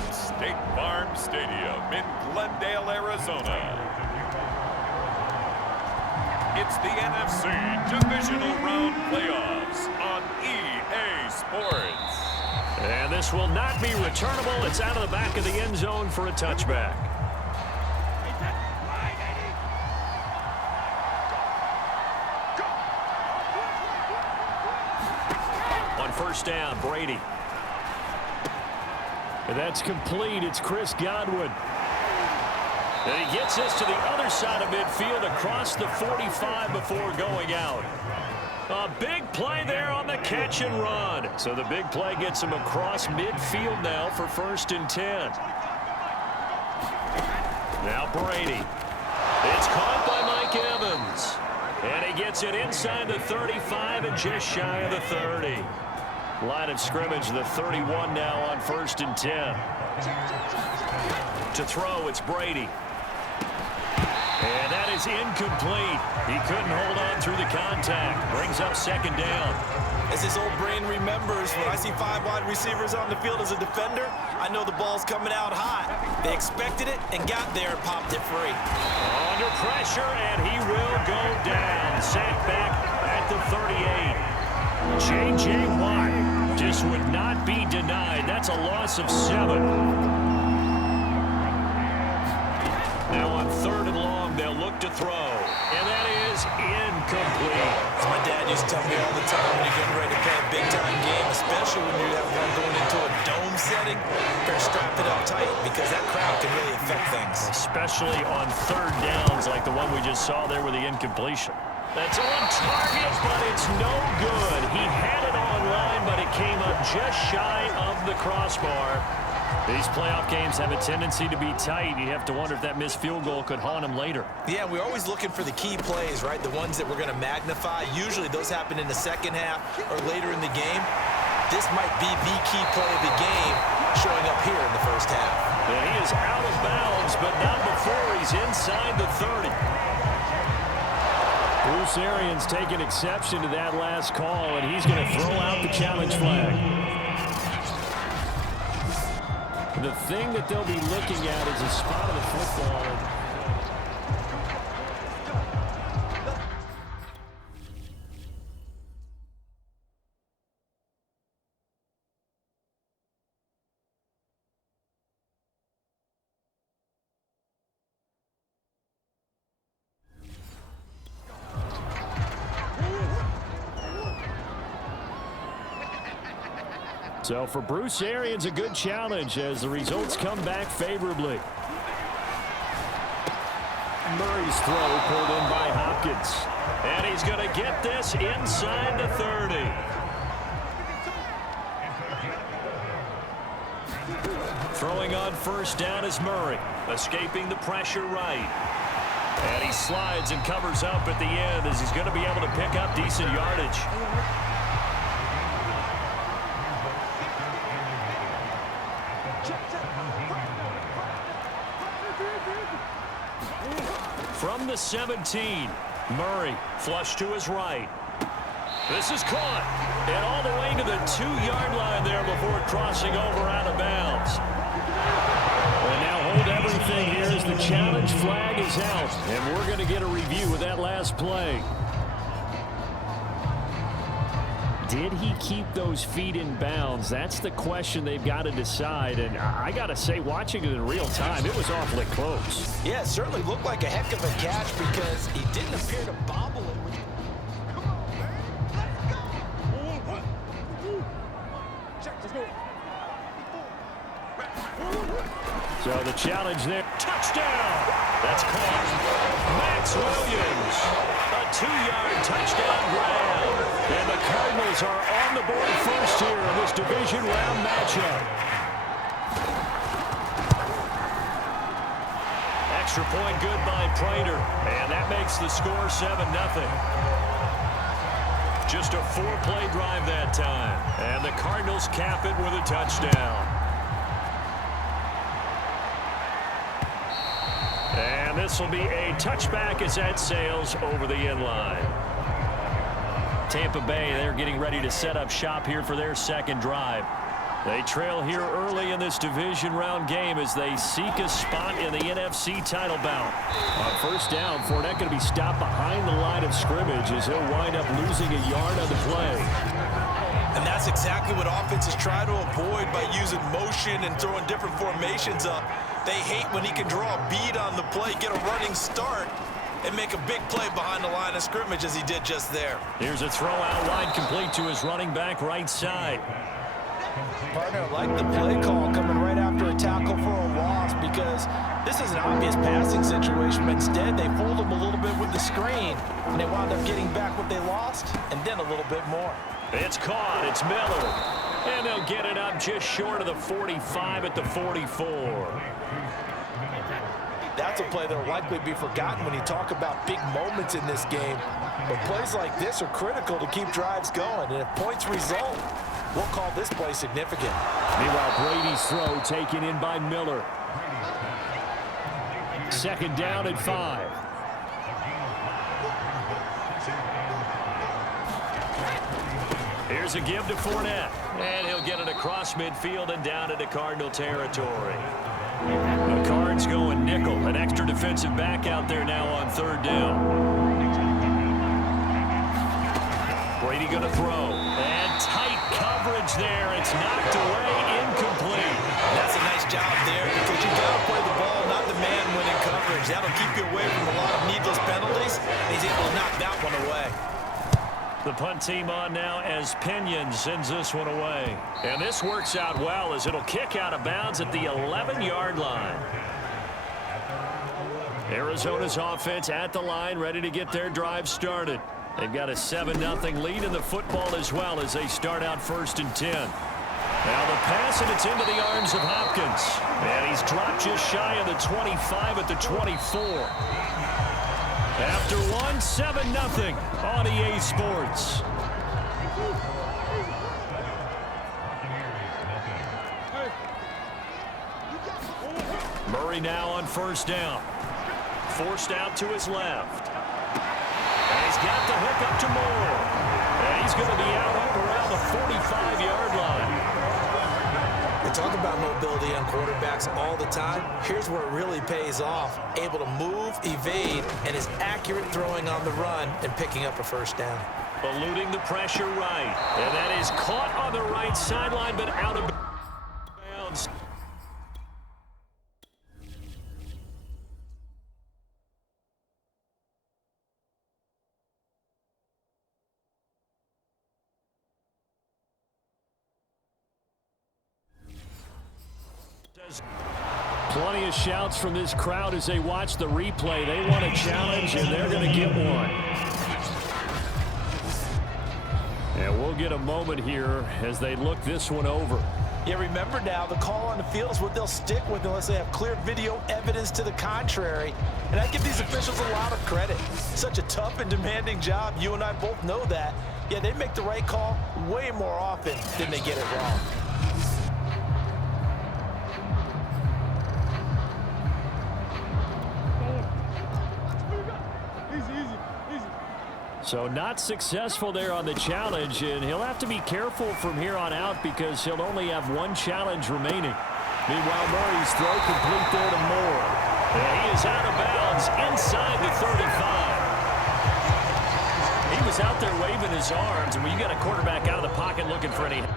from State Farm Stadium in Glendale, Arizona, it's the NFC Divisional Round Playoffs on EA Sports. And this will not be returnable. It's out of the back of the end zone for a touchback. On first down, Brady. And that's complete. It's Chris Godwin. And he gets this to the other side of midfield across the 45 before going out. A big play there on the catch and run. So the big play gets him across midfield now for 1st and 10. Now Brady. It's caught by Mike Evans. And he gets it inside the 35 and just shy of the 30. Line of scrimmage, the 31 now on 1st and 10. To throw, it's Brady. And that is incomplete. He couldn't hold on through the contact. Brings up 2nd down. As his old brain remembers, when I see 5 wide receivers on the field as a defender, I know the ball's coming out hot. They expected it and got there and popped it free. Under pressure, and he will go down. Sacked back at the 38. J.J. Watt just would not be denied. That's a loss of 7. Now on 3rd and long, they'll look to throw. And that is incomplete. As my dad used to tell me all the time, when you're getting ready to play a big-time game, especially when you have one going into a dome setting, better strap it up tight because that crowd can really affect things. Especially on 3rd downs like the one we just saw there with the incompletion. That's on target, but it's no good. He had it on line, but it came up just shy of the crossbar. These playoff games have a tendency to be tight. You have to wonder if that missed field goal could haunt him later. Yeah, we're always looking for the key plays, right? The ones that we're going to magnify. Usually those happen in the second half or later in the game. This might be the key play of the game showing up here in the first half. And he is out of bounds, but not before he's inside the 30. Bruce Arians taking exception to that last call, and he's going to throw out the challenge flag. The thing that they'll be looking at is a spot of the football. So for Bruce Arians, a good challenge as the results come back favorably. Murray's throw pulled in by Hopkins. And he's going to get this inside the 30. Throwing on 1st down is Murray, escaping the pressure right. And he slides and covers up at the end as he's going to be able to pick up decent yardage. From the 17, Murray flush to his right. This is caught. And all the way to the 2-yard line there before crossing over out of bounds. And now hold everything here as the challenge flag is out. And we're going to get a review of that last play. Did he keep those feet in bounds? That's the question they've got to decide. And I got to say, watching it in real time, it was awfully close. Yeah, it certainly looked like a heck of a catch because he didn't appear to bobble it. Come on, man. Let's go. Check, let's go. So the challenge there. Touchdown. That's caught. Max Williams. A 2-yard touchdown grab. And the Cardinals are on the board first here in this division round matchup. Extra point good by Prater. And that makes the score 7-0. Just a 4-play drive that time. And the Cardinals cap it with a touchdown. And this will be a touchback as that sails over the end line. Tampa Bay, they're getting ready to set up shop here for their second drive. They trail here early in this division round game as they seek a spot in the NFC title bout. On first down, Fournette going to be stopped behind the line of scrimmage as he'll wind up losing a yard on the play. And that's exactly what offenses try to avoid by using motion and throwing different formations up. They hate when he can draw a bead on the play, get a running start, and make a big play behind the line of scrimmage as he did just there. Here's a throw out wide, complete to his running back right side. Partner, like the play call coming right after a tackle for a loss, because this is an obvious passing situation, but instead they fooled him a little bit with the screen, and they wound up getting back what they lost, and then a little bit more. It's caught. It's Miller. And they'll get it up just short of the 45 at the 44. That's a play that will likely be forgotten when you talk about big moments in this game. But plays like this are critical to keep drives going, and if points result, we'll call this play significant. Meanwhile, Brady's throw taken in by Miller. Second down at 5. Here's a give to Fournette, and he'll get it across midfield and down into Cardinal territory. The Cards going nickel, an extra defensive back out there now on third down. Brady going to throw, and tight coverage there. It's knocked away, incomplete. That's a nice job there because you got to play the ball, not the man winning coverage. That'll keep you away from a lot of needless penalties. He's able to knock that one away. The punt team on now as Pinion sends this one away. And this works out well as it'll kick out of bounds at the 11-yard line. Arizona's offense at the line, ready to get their drive started. They've got a 7-0 lead in the football as well as they start out 1st and 10. Now the pass, and it's into the arms of Hopkins. And he's dropped just shy of the 25 at the 24. After 7-0 on EA Sports. Murray now on first down. Forced out to his left. And he's got the hook up to Moore. And he's going to be out up around the 45-yard line. We talk about mobility on quarterbacks all the time. Here's where it really pays off. Able to move, evade, and is accurate throwing on the run and picking up a first down. Eluding the pressure right. And that is caught on the right sideline, but out of bounds. Plenty of shouts from this crowd as they watch the replay. They want a challenge, and they're going to get one. And we'll get a moment here as they look this one over. Yeah, remember now, the call on the field is what they'll stick with unless they have clear video evidence to the contrary. And I give these officials a lot of credit. Such a tough and demanding job. You and I both know that. Yeah, they make the right call way more often than they get it wrong. So not successful there on the challenge, and he'll have to be careful from here on out because he'll only have one challenge remaining. Meanwhile, Murray's throw complete there to Moore. And he is out of bounds inside the 35. He was out there waving his arms, and when you got a quarterback out of the pocket looking for any help,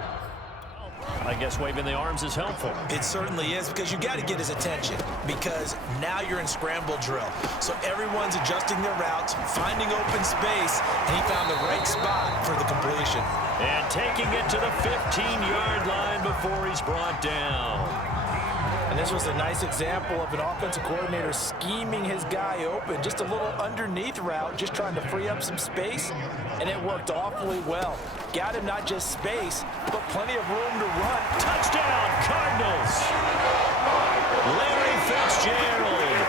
I guess waving the arms is helpful. It certainly is, because you got to get his attention, because now you're in scramble drill. So everyone's adjusting their routes, finding open space, and he found the right spot for the completion. And taking it to the 15-yard line before he's brought down. And this was a nice example of an offensive coordinator scheming his guy open. Just a little underneath route, just trying to free up some space, and it worked awfully well. Got him not just space, but plenty of room to run. Touchdown, Cardinals! Larry Fitzgerald,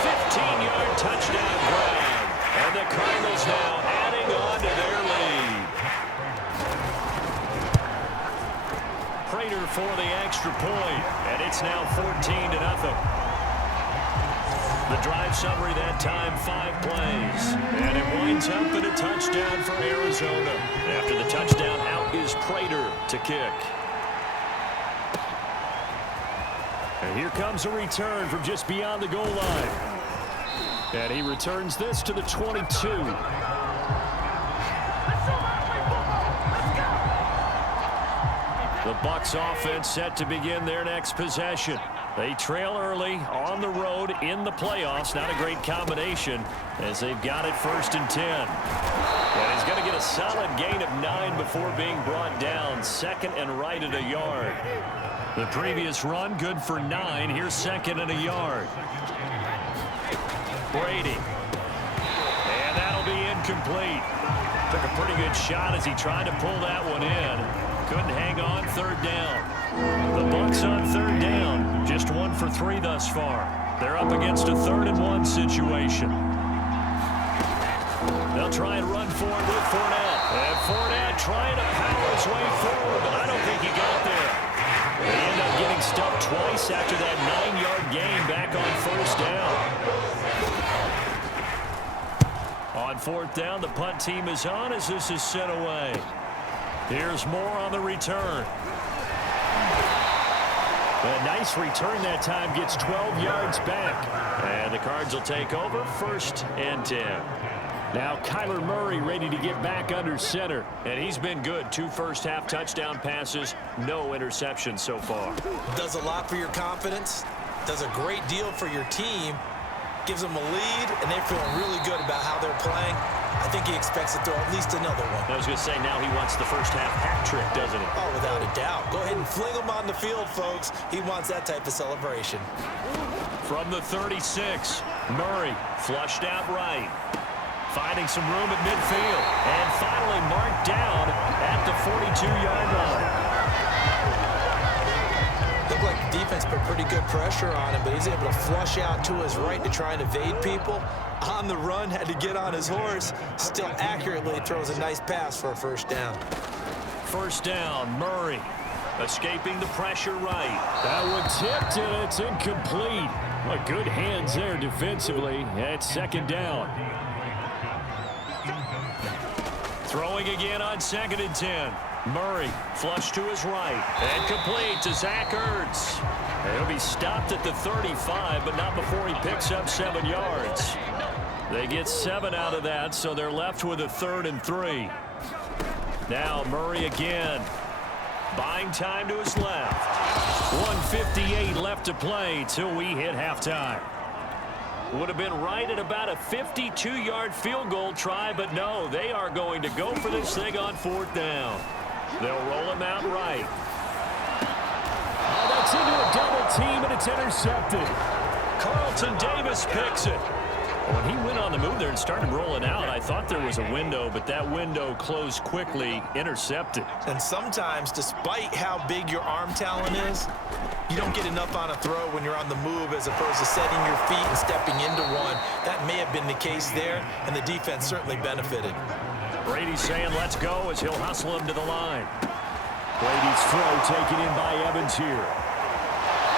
15-yard touchdown grab. And the Cardinals now adding on to their lead. Prater for the extra point, and it's now 14-0. The drive summary that time, 5 plays. And it winds up in a touchdown for Arizona. After the touchdown, out is Prater to kick. And here comes a return from just beyond the goal line. And he returns this to the 22. The Bucs offense set to begin their next possession. They trail early on the road in the playoffs. Not a great combination as they've got it 1st and 10. And he's going to get a solid gain of 9 before being brought down. 2nd and right at a yard. The previous run good for 9. Here's 2nd and a yard. Brady. And that'll be incomplete. Took a pretty good shot as he tried to pull that one in. Couldn't hang on 3rd down. The Bucs on 3rd down. Just 1 for 3 thus far. They're up against a 3rd and 1 situation. They'll try and run for it with Fournette. And Fournette trying to power his way forward, but I don't think he got there. They end up getting stuffed twice after that 9-yard gain back on 1st down. On 4th down, the punt team is on as this is sent away. Here's more on the return. A nice return that time, gets 12 yards back. And the Cards will take over 1st and 10. Now Kyler Murray ready to get back under center. And he's been good. 2 first-half touchdown passes, no interceptions so far. Does a lot for your confidence. Does a great deal for your team. Gives them a lead, and they're feeling really good about how they're playing. I think he expects to throw at least another one. I was going to say, now he wants the first-half hat trick, doesn't he? Oh, without a doubt. Go ahead and fling him on the field, folks. He wants that type of celebration. From the 36, Murray flushed out right. Finding some room at midfield. And finally marked down at the 42-yard line. Looked like the defense put pretty good pressure on him, but he's able to flush out to his right to try and evade people. On the run, had to get on his horse. Still accurately throws a nice pass for a 1st down. 1st down, Murray escaping the pressure right. That one tipped, and it's incomplete. Well, good hands there defensively at 2nd down. Throwing again on 2nd and 10. Murray flush to his right and complete to Zach Ertz. He'll be stopped at the 35, but not before he picks up 7 yards. They get 7 out of that, so they're left with a 3rd and 3. Now Murray again, buying time to his left. 1:58 left to play till we hit halftime. Would have been right at about a 52-yard field goal try, but no, they are going to go for this thing on 4th down. They'll roll him out right. Oh, that's into a double team, and it's intercepted. Carlton Davis picks it. When he went on the move there and started rolling out, I thought there was a window, but that window closed quickly, intercepted. And sometimes, despite how big your arm talent is, you don't get enough on a throw when you're on the move as opposed to setting your feet and stepping into one. That may have been the case there, and the defense certainly benefited. Brady's saying let's go as he'll hustle him to the line. Brady's throw taken in by Evans here.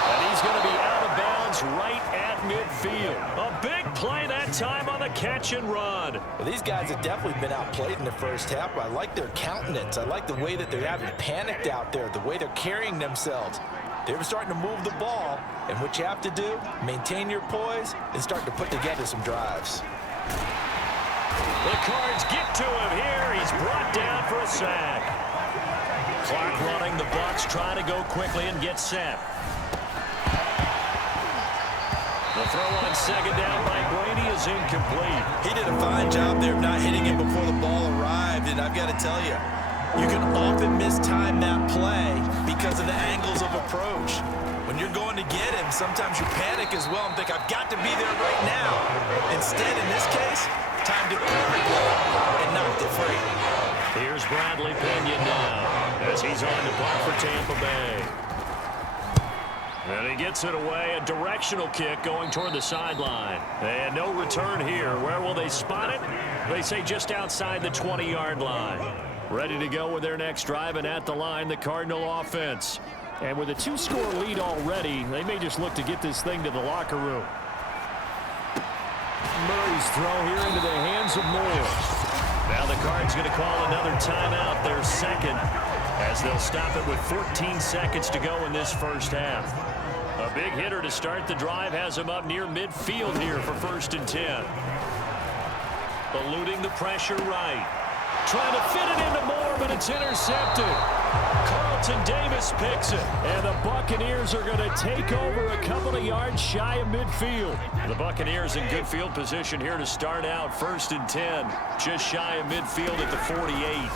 And he's going to be out of bounds right at midfield. A big play that time on the catch and run. Well, these guys have definitely been outplayed in the 1st half, but I like their countenance. I like the way that they're having panicked out there, the way they're carrying themselves. They were starting to move the ball, and what you have to do, maintain your poise and start to put together some drives. The Cards get to him here. He's brought down for a sack. Clock running. The Bucs trying to go quickly and get set. The throw on 2nd down by Brady is incomplete. He did a fine job there of not hitting him before the ball arrived, and I've got to tell you, you can often mistime that play because of the angles of approach. When you're going to get him, sometimes you panic as well and think, I've got to be there right now. Instead, in this case, timed it perfectly and knocked it free. Here's Bradley Pinion now as he's on to punt for Tampa Bay. And he gets it away, a directional kick going toward the sideline. And no return here. Where will they spot it? They say just outside the 20-yard line. Ready to go with their next drive, and at the line, the Cardinal offense. And with a 2-score lead already, they may just look to get this thing to the locker room. Murray's throw here into the hands of Moore. Now the Cards going to call another timeout, their 2nd, as they'll stop it with 14 seconds to go in this 1st half. A big hitter to start the drive has him up near midfield here for 1st and 10. Eluding the pressure right. Trying to fit it into Moore, but it's intercepted. Carlton Davis picks it, and the Buccaneers are going to take over a couple of yards shy of midfield. The Buccaneers in good field position here to start out 1st and 10, just shy of midfield at the 48.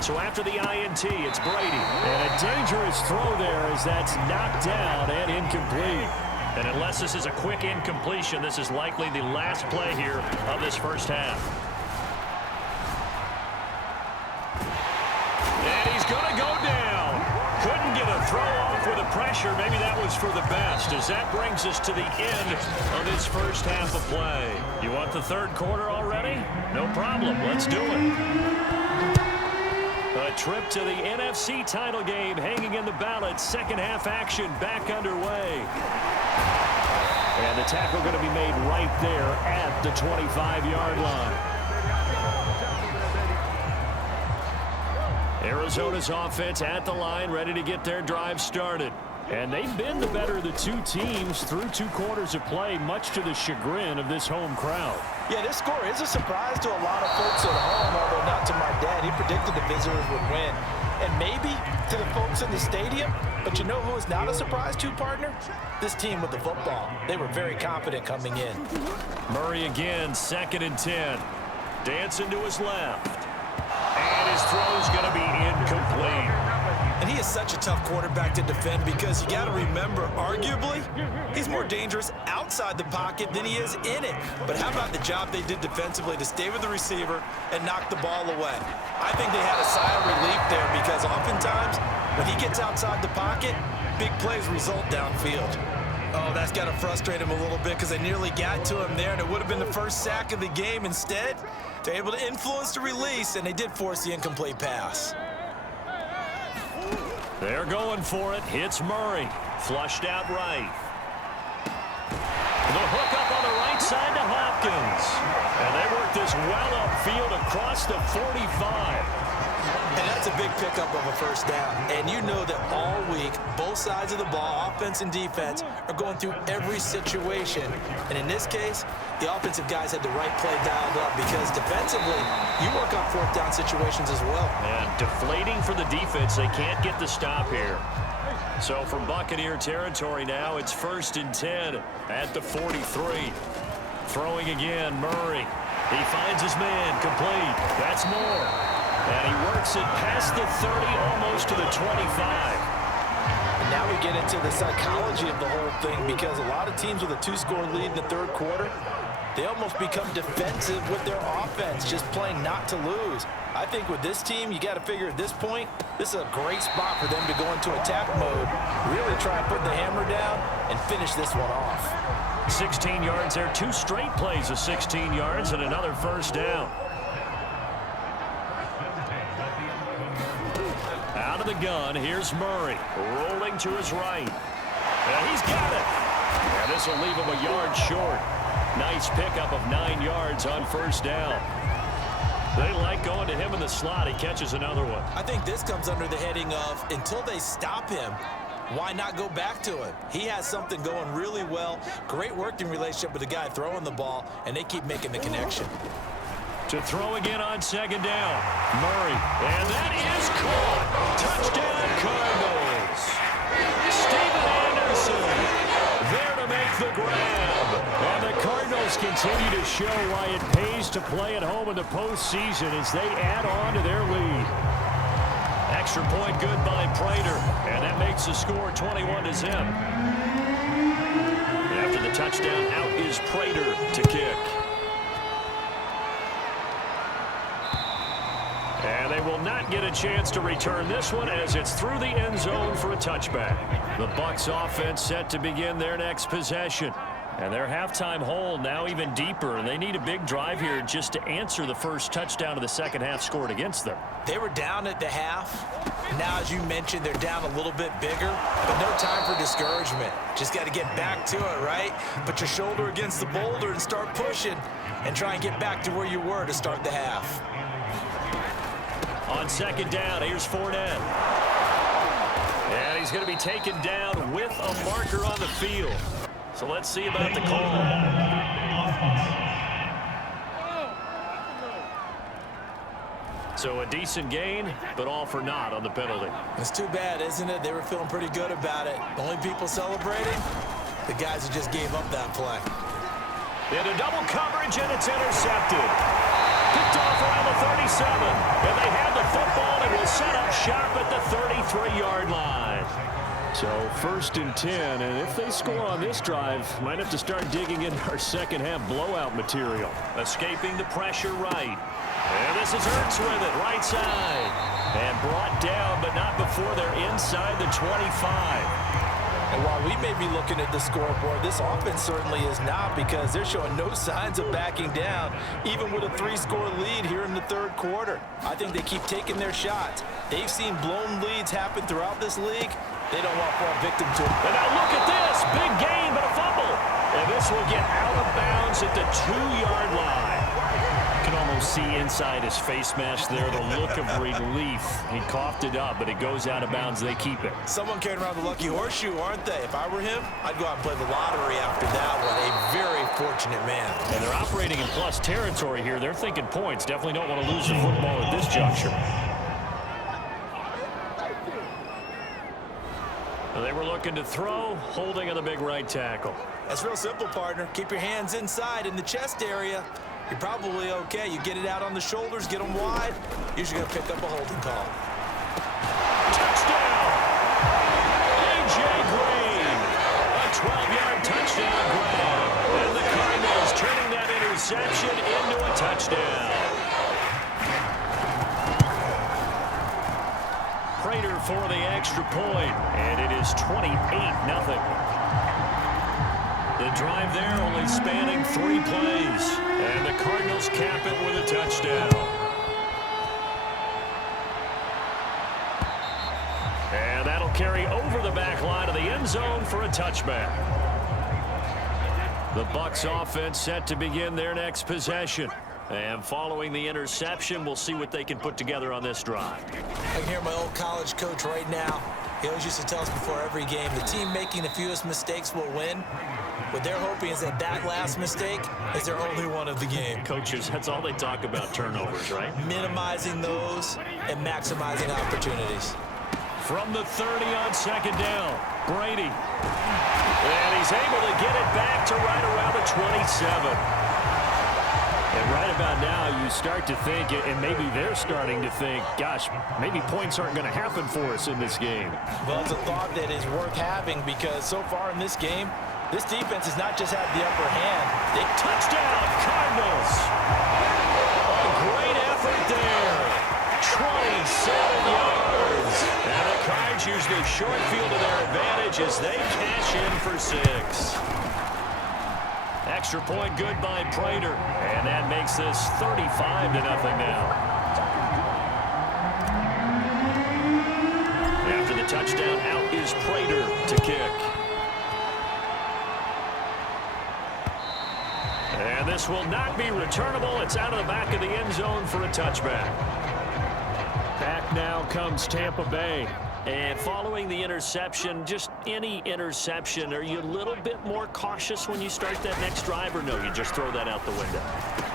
So after the INT, it's Brady. And a dangerous throw there as that's knocked down and incomplete. And unless this is a quick incompletion, this is likely the last play here of this first half. And he's going to go down. Couldn't get a throw off with the pressure. Maybe that was for the best, as that brings us to the end of this first half of play. You want the third quarter already? No problem. Let's do it. A trip to the NFC title game hanging in the balance. Second half action back underway. And the tackle going to be made right there at the 25-yard line. Arizona's offense at the line, ready to get their drive started. And they've been the better of the two teams through 2 quarters of play, much to the chagrin of this home crowd. Yeah, this score is a surprise to a lot of folks at home, although not to my dad. He predicted the visitors would win. And maybe to the folks in the stadium. But you know who is not a surprise to, partner? This team with the football. They were very confident coming in. Murray again, 2nd and 10. Dancing to his left. And his throw's going to be incomplete. And he is such a tough quarterback to defend because you got to remember, arguably, he's more dangerous outside the pocket than he is in it. But how about the job they did defensively to stay with the receiver and knock the ball away? I think they had a sigh of relief there because oftentimes when he gets outside the pocket, big plays result downfield. Oh, that's got to frustrate him a little bit because they nearly got to him there, and it would have been the first sack of the game. Instead, they're able to influence the release, and they did force the incomplete pass. They're going for it. Hits Murray. Flushed out right. The hook up on the right side to Hopkins. And they work this well upfield across the 45. And that's a big pickup of a first down. And you know that all week, both sides of the ball, offense and defense, are going through every situation. And in this case, the offensive guys had the right play dialed up because defensively, you work on 4th down situations as well. And deflating for the defense. They can't get the stop here. So from Buccaneer territory now, it's 1st and 10 at the 43. Throwing again, Murray. He finds his man, complete. That's Moore. And he works it past the 30, almost to the 25. And now we get into the psychology of the whole thing because a lot of teams with a 2-score lead in the 3rd quarter, they almost become defensive with their offense, just playing not to lose. I think with this team, you got to figure at this point, this is a great spot for them to go into attack mode, really try and put the hammer down and finish this one off. 16 yards there, 2 straight plays of 16 yards and another first down. Out of the gun, here's Murray, rolling to his right. And he's got it. And this will leave him a yard short. Nice pickup of 9 yards on first down. They like going to him in the slot. He catches another one. I think this comes under the heading of until they stop him, why not go back to him? He has something going really well. Great working relationship with the guy throwing the ball, and they keep making the connection. To throw again on 2nd down. Murray. And that is caught. Touchdown, Cardinals. Steven Anderson there to make the grab. And the Cardinals continue to show why it pays to play at home in the postseason as they add on to their lead. Extra point good by Prater. And that makes the score 21-0. After the touchdown, out is Prater to kick. And they will not get a chance to return this one as it's through the end zone for a touchback. The Bucs offense set to begin their next possession. And their halftime hole now even deeper, and they need a big drive here just to answer the first touchdown of the second half scored against them. They were down at the half. Now, as you mentioned, they're down a little bit bigger, but no time for discouragement. Just got to get back to it, right? Put your shoulder against the boulder and start pushing and try and get back to where you were to start the half. On 2nd down, here's Fournette. And he's going to be taken down with a marker on the field. So let's see about the call. So a decent gain, but all for naught on the penalty. It's too bad, isn't it? They were feeling pretty good about it. The only people celebrating, the guys who just gave up that play. Into double coverage, and it's intercepted. Picked off around the 37. And they have the football and will set up shop at the 33-yard line. So 1st and 10, and if they score on this drive, might have to start digging into our second-half blowout material. Escaping the pressure right. And this is Ertz with it, right side. And brought down, but not before they're inside the 25. And while we may be looking at the scoreboard, this offense certainly is not, because they're showing no signs of backing down, even with a 3-score lead here in the 3rd quarter. I think they keep taking their shots. They've seen blown leads happen throughout this league. They don't want to fall victim to it. And now look at this. Big gain, but a fumble. And this will get out of bounds at the 2-yard line. You can almost see inside his face mask there the look of relief. He coughed it up, but it goes out of bounds. They keep it. Someone carrying around the lucky horseshoe, aren't they? If I were him, I'd go out and play the lottery after that one. A very fortunate man. And they're operating in plus territory here. They're thinking points. Definitely don't want to lose the football at this juncture. They were looking to throw, holding on the big right tackle. That's real simple, partner. Keep your hands inside in the chest area. You're probably okay. You get it out on the shoulders, get them wide. Usually going to pick up a holding call. Touchdown! A.J. Green. A 12-yard touchdown grab. And the Cardinals turning that interception into a touchdown. Prater for the extra point, and it is 28-0. The drive there only spanning 3 plays, and the Cardinals cap it with a touchdown. And that'll carry over the back line of the end zone for a touchback. The Bucs offense set to begin their next possession. And following the interception, we'll see what they can put together on this drive. I can hear my old college coach right now. He always used to tell us before every game, the team making the fewest mistakes will win. What they're hoping is that last mistake is their only one of the game. Coaches, that's all they talk about, turnovers, right? Minimizing those and maximizing opportunities. From the 30 on 2nd down, Brady. And he's able to get it back to right around the 27. And right about now, you start to think, and maybe they're starting to think, gosh, maybe points aren't going to happen for us in this game. Well, it's a thought that is worth having, because so far in this game, this defense has not just had the upper hand. They touchdown, Cardinals. A great effort there. 27 yards. And the Cards use the short field to their advantage as they cash in for 6. Extra point good by Prater, and that makes this 35-0 now. After the touchdown, out is Prater to kick. And this will not be returnable. It's out of the back of the end zone for a touchback. Back now comes Tampa Bay. And following the interception, just any interception, are you a little bit more cautious when you start that next drive, or no, you just throw that out the window?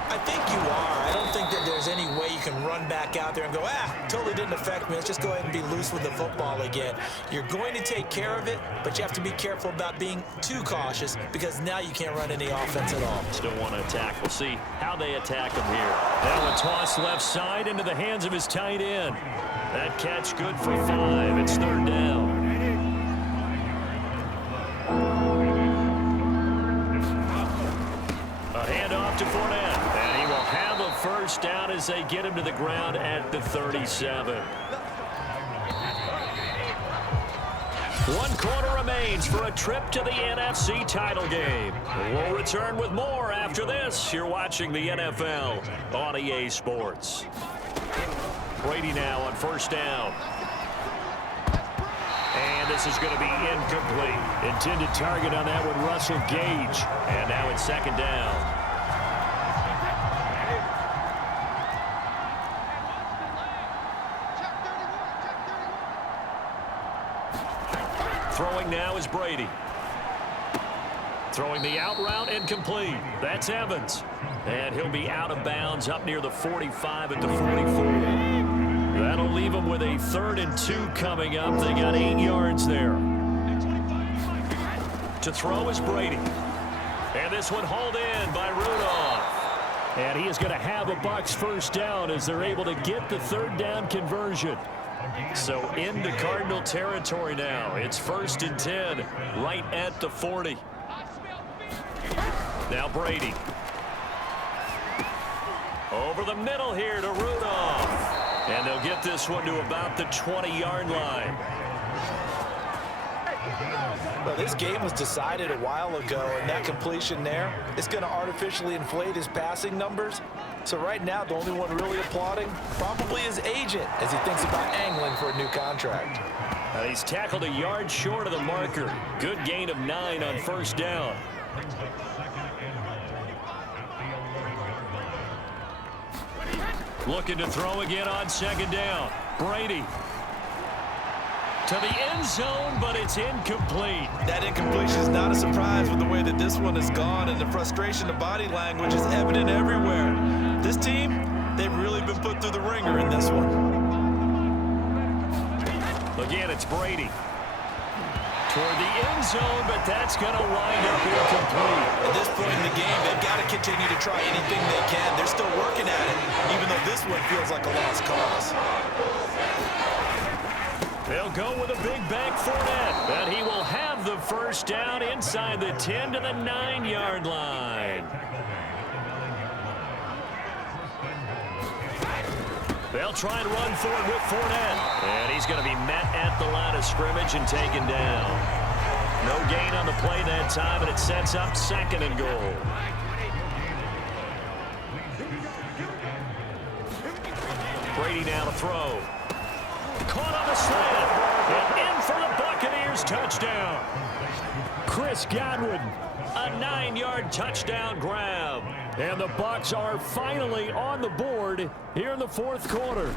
I think you are. I don't think that there's any way you can run back out there and go, totally didn't affect me. Let's just go ahead and be loose with the football again. You're going to take care of it, but you have to be careful about being too cautious, because now you can't run any offense at all. Still want to attack. We'll see how they attack him here. Now a toss left side into the hands of his tight end. That catch good for 5. It's 3rd down. A handoff to Fournette. And he will have a first down as they get him to the ground at the 37. 1 quarter remains for a trip to the NFC title game. We'll return with more after this. You're watching the NFL on EA Sports. Brady now on 1st down. And this is going to be incomplete. Intended target on that one, Russell Gage. And now it's 2nd down. Throwing now is Brady. Throwing the out route and complete. That's Evans. And he'll be out of bounds up near the 45 at the 44. That'll leave them with a 3rd and 2 coming up. They got 8 yards there. To throw is Brady. And this one hauled in by Rudolph. And he is going to have a Bucs first down as they're able to get the 3rd down conversion. So into Cardinal territory now. It's 1st and 10 right at the 40. Now Brady. Over the middle here to Rudolph. And they'll get this one to about the 20-yard line. Well, this game was decided a while ago, and that completion there is going to artificially inflate his passing numbers. So right now, the only one really applauding probably his agent as he thinks about angling for a new contract. He's tackled a yard short of the marker. Good gain of 9 on 1st down. Looking to throw again on 2nd down. Brady. To the end zone, but it's incomplete. That incompletion is not a surprise with the way that this one has gone, and the frustration of body language is evident everywhere. This team, they've really been put through the ringer in this one. Again, it's Brady. Toward the end zone, but that's going to wind up incomplete. At this point in the game, they've got to continue to try anything they can. They're still working at it, even though this one feels like a lost cause. They'll go with a big back Fournette, and he will have the first down inside the 10 to the 9-yard line. They'll try and run for it with Fournette, and he's going to be met at the line of scrimmage and taken down. No gain on the play that time, and it sets up 2nd and goal. Brady now to throw. Caught on the slant, and in for the Buccaneers touchdown. Chris Godwin, a 9-yard touchdown grab. And the Bucs are finally on the board here in the 4th quarter.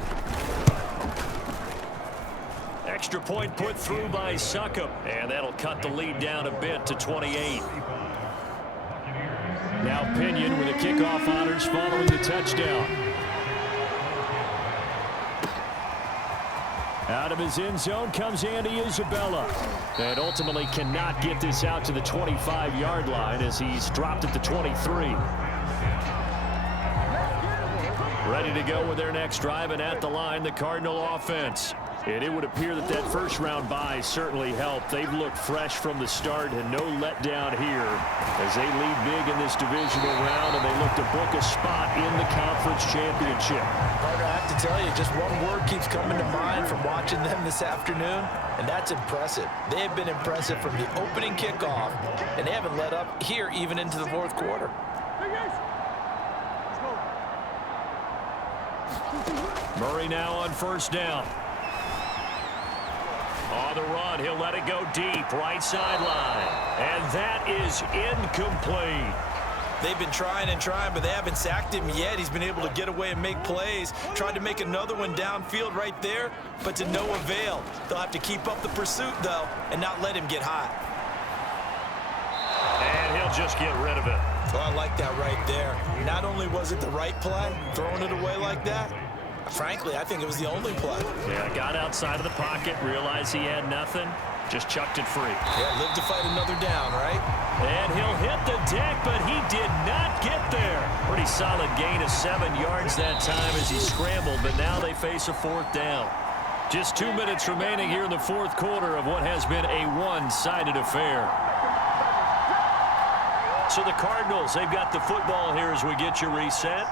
Extra point put through by Succop, and that'll cut the lead down a bit to 28. Now Pinion with the kickoff honors following the touchdown. Out of his end zone comes Andy Isabella. And ultimately cannot get this out to the 25-yard line as he's dropped at the 23. Ready to go with their next drive, and at the line, the Cardinal offense. And it would appear that that first-round bye certainly helped. They've looked fresh from the start and no letdown here as they lead big in this divisional round, and they look to book a spot in the conference championship. Carter, I have to tell you, just one word keeps coming to mind from watching them this afternoon, and that's impressive. They have been impressive from the opening kickoff, and they haven't let up here even into the 4th quarter. Murray now on 1st down. On the run, he'll let it go deep, right sideline. And that is incomplete. They've been trying and trying, but they haven't sacked him yet. He's been able to get away and make plays. Tried to make another one downfield right there, but to no avail. They'll have to keep up the pursuit, though, and not let him get hot. And he'll just get rid of it. Oh, I like that right there. Not only was it the right play, throwing it away like that, frankly, I think it was the only play. Yeah, got outside of the pocket, realized he had nothing, just chucked it free. Yeah, live to fight another down, right? And he'll hit the deck, but he did not get there. Pretty solid gain of 7 yards that time as he scrambled, but now they face a 4th down. Just 2 minutes remaining here in the 4th quarter of what has been a one-sided affair. So the Cardinals, they've got the football here as we get you reset.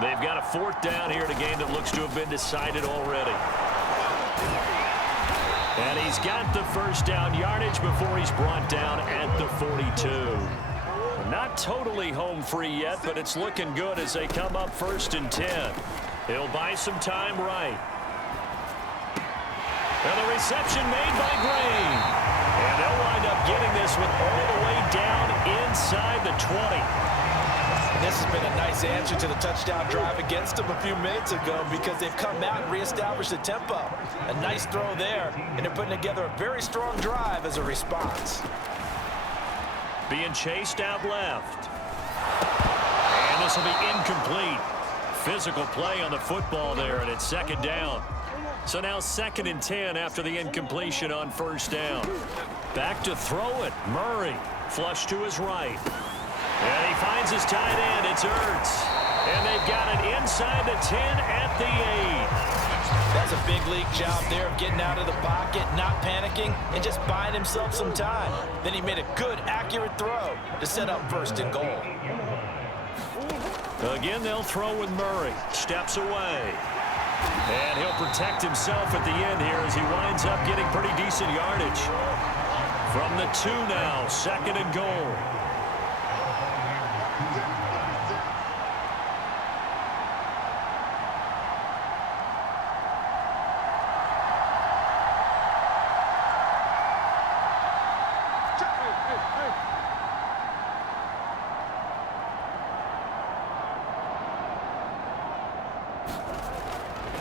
They've got a 4th down here in a game that looks to have been decided already. And he's got the first down yardage before he's brought down at the 42. Not totally home free yet, but it's looking good as they come up 1st and 10. He'll buy some time right. And the reception made by Gray. And they'll wind up getting this one all the way down inside the 20. And this has been a nice answer to the touchdown drive against them a few minutes ago because they've come out and reestablished the tempo. A nice throw there, and they're putting together a very strong drive as a response. Being chased out left. And this will be incomplete. Physical play on the football there, and it's second down. So now 2nd and 10 after the incompletion on first down. Back to throw it. Murray, flush to his right. And he finds his tight end. It's Ertz. And they've got it inside the 10 at the 8. That's a big league job there of getting out of the pocket, not panicking, and just buying himself some time. Then he made a good, accurate throw to set up 1st and goal. Again, they'll throw with Murray. Steps away. And he'll protect himself at the end here as he winds up getting pretty decent yardage. From the 2 now, 2nd and goal.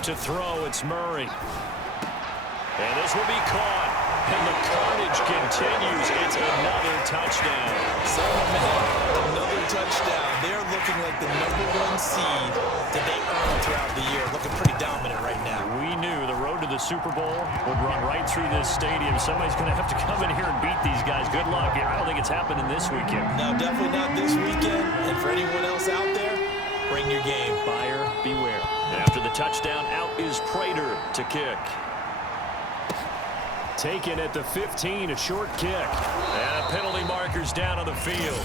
To throw, it's Murray. And this will be caught. And the carnage continues. It's another touchdown. So, man, another touchdown. They're looking like the #1 seed that they earned throughout the year. Looking pretty dominant right now. We knew the road to the Super Bowl would run right through this stadium. Somebody's going to have to come in here and beat these guys. Good luck. I don't think it's happening this weekend. No, definitely not this weekend. And for anyone else out there, bring your game. Buyer beware. After the touchdown, out is Prater to kick. Taken at the 15, a short kick. And penalty markers down on the field.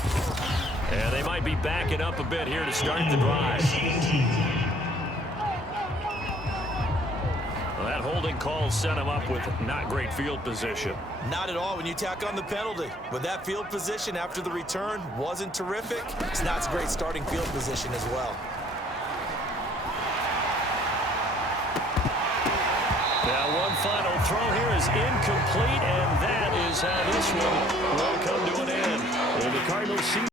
And they might be backing up a bit here to start the drive. Well, that holding call set him up with not great field position. Not at all when you tack on the penalty. With that field position after the return wasn't terrific. It's not a great starting field position as well. Now one final throw here is incomplete, and that is how this one will come to an end. Well, the Cardinals seem